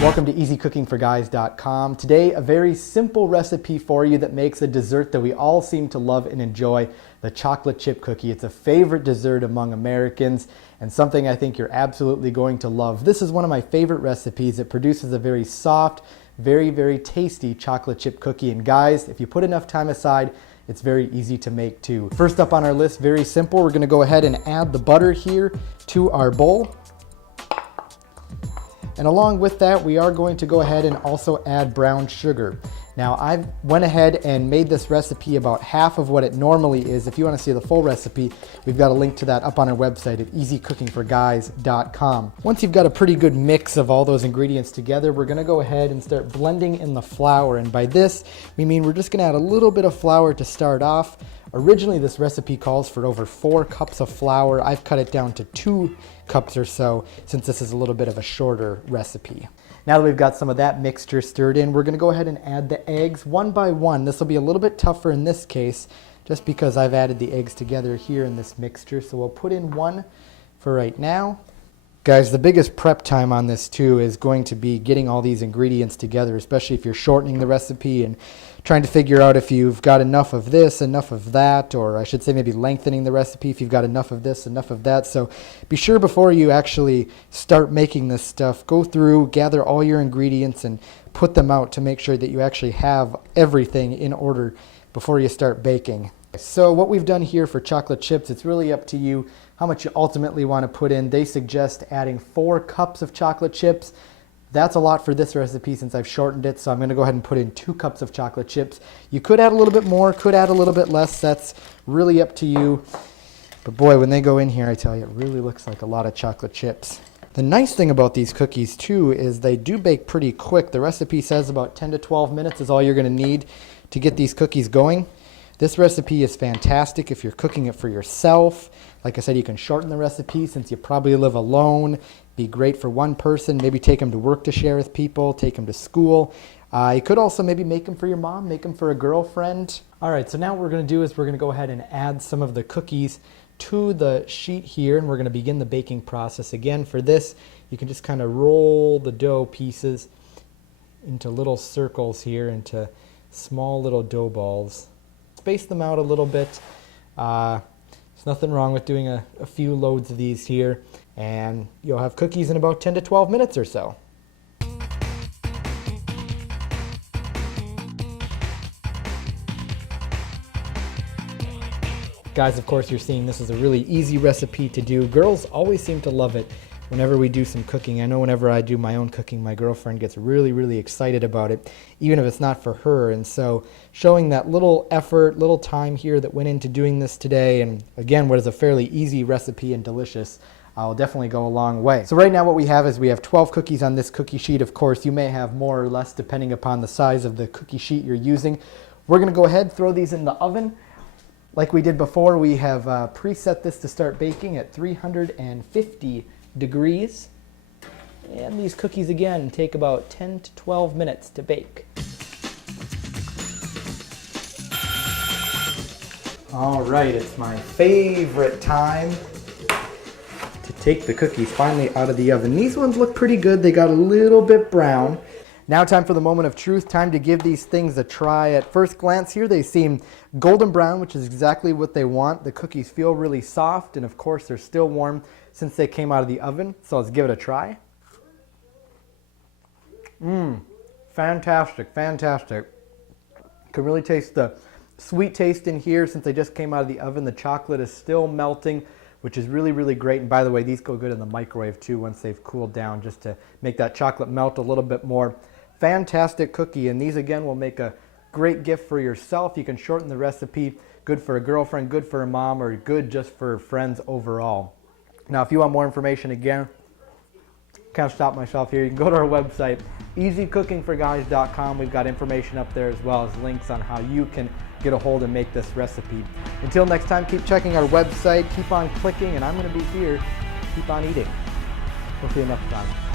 Welcome to EasyCookingForGuys.com. Today, a very simple recipe for you that makes a dessert that we all seem to love and enjoy, the chocolate chip cookie. It's a favorite dessert among Americans and something I think you're absolutely going to love. This is one of my favorite recipes. It produces a very soft, very tasty chocolate chip cookie. And guys, if you put enough time aside, it's very easy to make too. First up on our list, very simple. We're gonna go ahead and add the butter here to our bowl. And along with that, we are going to go ahead and also add brown sugar. Now, I went ahead and made this recipe about half of what it normally is. If you want to see the full recipe, we've got a link to that up on our website at EasyCookingForGuys.com. Once you've got a pretty good mix of all those ingredients together, we're going to go ahead and start blending in the flour. And by this, we mean we're just going to add a little bit of flour to start off. Originally, this recipe calls for over 4 cups of flour. I've cut it down to 2 cups or so, since this is a little bit of a shorter recipe. Now that we've got some of that mixture stirred in, we're gonna go ahead and add the eggs one by one. This will be a little bit tougher in this case, just because I've added the eggs together here in this mixture. So we'll put in 1 for right now. Guys, the biggest prep time on this too is going to be getting all these ingredients together, especially if you're shortening the recipe and trying to figure out if you've got enough of this, enough of that, or I should say maybe lengthening the recipe if you've got enough of this, enough of that. So be sure before you actually start making this stuff, go through, gather all your ingredients and put them out to make sure that you actually have everything in order before you start baking. So what we've done here for chocolate chips, it's really up to you how much you ultimately want to put in. They suggest adding 4 cups of chocolate chips. That's a lot for this recipe since I've shortened it, so I'm going to go ahead and put in 2 cups of chocolate chips. You could add a little bit more, could add a little bit less. That's really up to you. But boy, when they go in here, I tell you, it really looks like a lot of chocolate chips. The nice thing about these cookies too is they do bake pretty quick. The recipe says about 10 to 12 minutes is all you're going to need to get these cookies going. This recipe is fantastic if you're cooking it for yourself. Like I said, you can shorten the recipe since you probably live alone. Be great for one person. Maybe take them to work to share with people, take them to school. You could also maybe make them for your mom, make them for a girlfriend. All right, so now what we're gonna do is we're gonna go ahead and add some of the cookies to the sheet here, and we're gonna begin the baking process. Again, for this, you can just kind of roll the dough pieces into little circles here, into small little dough balls. Space them out a little bit. There's nothing wrong with doing a few loads of these here, and you'll have cookies in about 10 to 12 minutes or so. Guys, of course, you're seeing this is a really easy recipe to do. Girls always seem to love it whenever we do some cooking. I know whenever I do my own cooking, my girlfriend gets really excited about it, even if it's not for her. And so showing that little effort, little time here that went into doing this today, and again, what is a fairly easy recipe and delicious, will definitely go a long way. So right now what we have is we have 12 cookies on this cookie sheet. Of course, you may have more or less depending upon the size of the cookie sheet you're using. We're gonna go ahead, throw these in the oven. Like we did before, we have preset this to start baking at 350 degrees. And these cookies again take about 10 to 12 minutes to bake. All right, it's my favorite time to take the cookies finally out of the oven. These ones look pretty good. They got a little bit brown. Now time for the moment of truth, time to give these things a try. At first glance here, they seem golden brown, which is exactly what they want. The cookies feel really soft, and of course they're still warm since they came out of the oven. So let's give it a try. Fantastic. Can really taste the sweet taste in here since they just came out of the oven. The chocolate is still melting, which is really great. And by the way, these go good in the microwave too once they've cooled down, just to make that chocolate melt a little bit more. Fantastic cookie, and these again will make a great gift for yourself. You can shorten the recipe, good for a girlfriend, good for a mom, or good just for friends overall. Now if you want more information, again, can't stop myself here, you can go to our website, EasyCookingForGuys.com. We've got information up there as well as links on how you can get a hold and make this recipe. Until next time, keep checking our website, keep on clicking, and I'm going to be here, keep on eating. We'll see you next time.